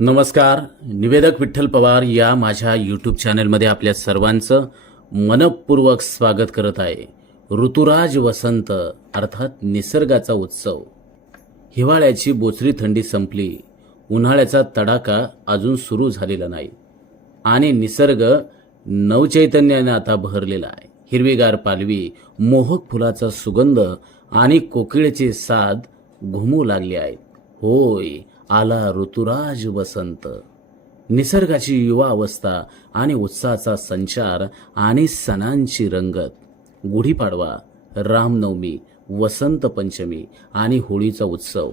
नमस्कार. निवेदक विठ्ठल पवार या माझ्या यूट्यूब चॅनलमध्ये आपल्या सर्वांचं मनपूर्वक स्वागत करत आहे. ऋतुराज वसंत अर्थात निसर्गाचा उत्सव. हिवाळ्याची बोचरी थंडी संपली. उन्हाळ्याचा तडाखा अजून सुरू झालेला नाही. आणि निसर्ग नवचैतन्याने आता बहरलेला आहे. हिरवीगार पालवी मोहक फुलाचा सुगंध आणि कोकिळेचे साद घुमू लागले आहेत. होय आला ऋतुराज वसंत. निसर्गाची युवा अवस्था आणि उत्साहाचा संचार आणि सणांची रंगत. गुढीपाडवा रामनवमी वसंत पंचमी आणि होळीचा उत्सव.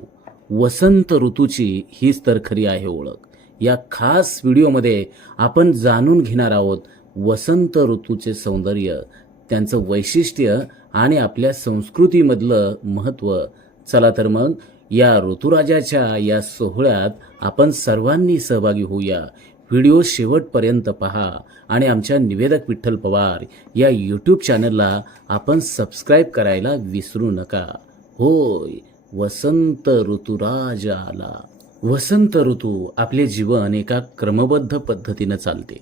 वसंत ऋतूची हीच तर खरी आहे ओळख. या खास व्हिडिओमध्ये आपण जाणून घेणार आहोत वसंत ऋतूचे सौंदर्य त्यांचं वैशिष्ट्य आणि आपल्या संस्कृतीमधलं महत्त्व. चला तर मग या ऋतुराजाच्या या सोहळ्यात आपण सर्वांनी सहभागी होऊया. व्हिडिओ शेवटपर्यंत पहा आणि आमच्या निवेदक विठ्ठल पवार या यूट्यूब चॅनलला आपण सबस्क्राईब करायला विसरू नका. होय वसंत ऋतुराज आला वसंत ऋतू आपले जीवन एका क्रमबद्ध पद्धतीनं चालते.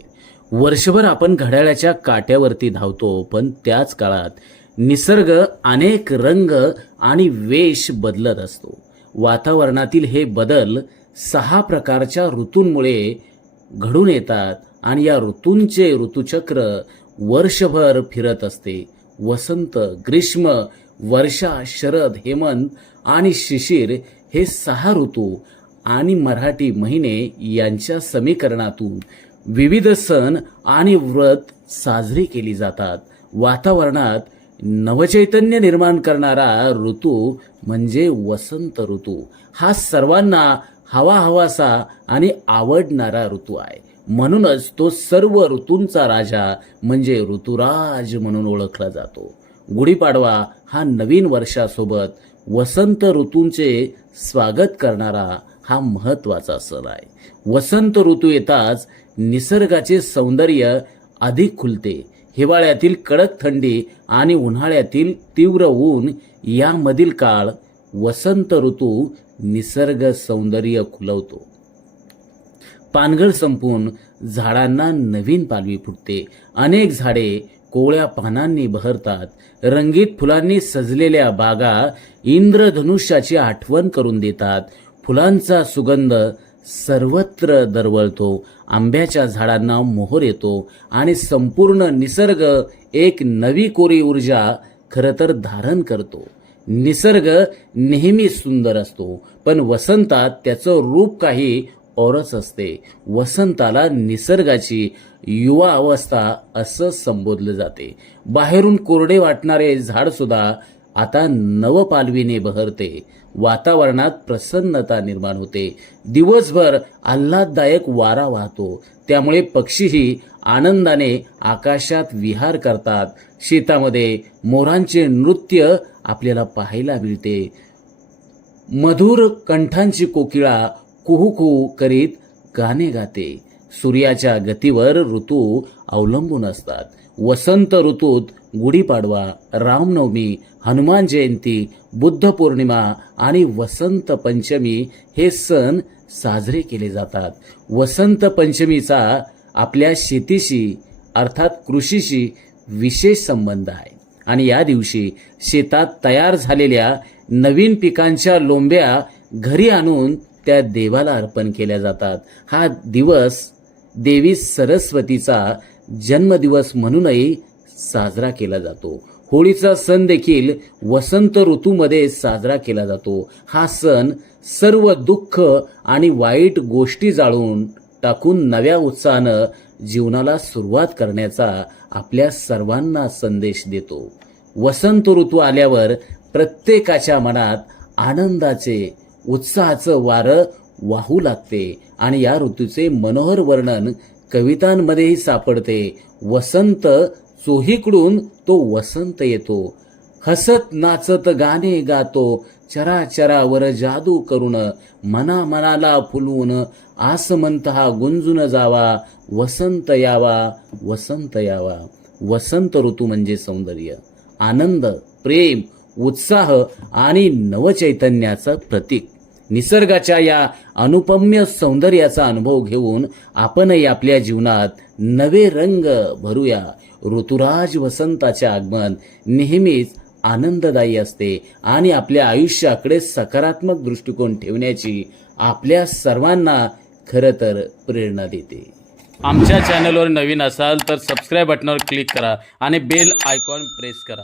वर्षभर आपण घड्याळाच्या काट्यावरती धावतो पण त्याच काळात निसर्ग अनेक रंग आणि वेश बदलत असतो. वातावरणातील हे बदल सहा प्रकारच्या ऋतूंमुळे घडून येतात आणि या ऋतूंचे ऋतुचक्र वर्षभर फिरत असते. वसंत ग्रीष्म वर्षा शरद हेमंत आणि शिशिर हे सहा ऋतू आणि मराठी महिने यांच्या समीकरणातून विविध सण आणि व्रत साजरी केली जातात. वातावरणात नवचैतन्य निर्माण करणारा ऋतू म्हणजे वसंत ऋतू. हा सर्वांना हवा हवासा आणि आवडणारा ऋतू आहे. म्हणूनच तो सर्व ऋतूंचा राजा म्हणजे ऋतुराज म्हणून ओळखला जातो. गुढीपाडवा हा नवीन वर्षासोबत वसंत ऋतूंचे स्वागत करणारा हा महत्त्वाचा सण आहे. वसंत ऋतू येताच निसर्गाचे सौंदर्य अधिक खुलते. हिवाळ्यातील कडक थंडी आणि उन्हाळ्यातील तीव्र ऊन यामधील काळ वसंत ऋतू निसर्ग सौंदर्य खुलवतो. पानगळ संपून झाडांना नवीन पालवी फुटते. अनेक झाडे कोवळ्या पानांनी बहरतात. रंगीत फुलांनी सजलेल्या बागा इंद्रधनुष्याची आठवण करून देतात. फुलांचा सुगंध सर्वत्र दरवळतो. आंब्याच्या झाडांना मोहर येतो आणि संपूर्ण निसर्ग एक नवी कोरी ऊर्जा खरं तर धारण करतो. निसर्ग नेहमी सुंदर असतो पण वसंतात त्याचं रूप काही औरच असते. वसंताला निसर्गाची युवा अवस्था असं संबोधलं जाते. बाहेरून कोरडे वाटणारे झाडसुद्धा आता नवपालवीने बहरते. वातावरणात प्रसन्नता निर्माण होते. दिवसभर आल्हाददायक वारा वाहतो. त्यामुळे पक्षीही आनंदाने आकाशात विहार करतात. शेतामध्ये मोरांचे नृत्य आपल्याला पाहायला मिळते. मधुर कंठांची कोकिळा कुहू कुहू करीत गाणे गाते. सूर्याच्या गतीवर ऋतू अवलंबून असतात. वसंत ऋतूत गुढीपाडवा रामनवमी हनुमान जयंती बुद्ध पौर्णिमा आणि वसंत पंचमी हे सण साजरे केले जातात. वसंत पंचमीचा आपल्या शेतीशी अर्थात कृषीशी विशेष संबंध आहे. आणि या दिवशी शेतात तयार झालेल्या नवीन पिकांच्या लोंब्या घरी आणून त्या देवाला अर्पण केल्या जातात. हा दिवस देवी सरस्वतीचा जन्मदिवस म्हणूनही साजरा केला जातो. होळीचा सण देखील वसंत ऋतूमध्ये साजरा केला जातो. हा सण सर्व दुःख आणि वाईट गोष्टी जाळून टाकून नव्या उत्साहानं जीवनाला सुरुवात करण्याचा आपल्या सर्वांना संदेश देतो. वसंत ऋतू आल्यावर प्रत्येकाच्या मनात आनंदाचे उत्साहाचं वारं वाहू लागते. आणि या ऋतूचे मनोहर वर्णन कवितांमध्येही सापडते. वसंत चोहीकडून तो वसंत येतो. हसत नाचत गाणे गातो. चराचरावर जादू करून मना मनाला फुलवून आसमंत हा गुंजून जावा. वसंत यावा वसंत यावा. वसंत ऋतू म्हणजे सौंदर्य आनंद प्रेम उत्साह आणि नवचैतन्याचं प्रतीक. निसर्गाच्या या अनुपम्य सौंदर्याचा अनुभव घेऊन आपणही आपल्या जीवनात नवे रंग भरूया. ऋतुराज वसंताचे आगमन नेहमीच आनंददायी असते आणि आपल्या आयुष्याकडे सकारात्मक दृष्टिकोन ठेवण्याची आपल्या सर्वांना खरं तर प्रेरणा देते. आमच्या चॅनलवर नवीन असाल तर सबस्क्राईब बटनावर क्लिक करा आणि बेल आयकॉन प्रेस करा.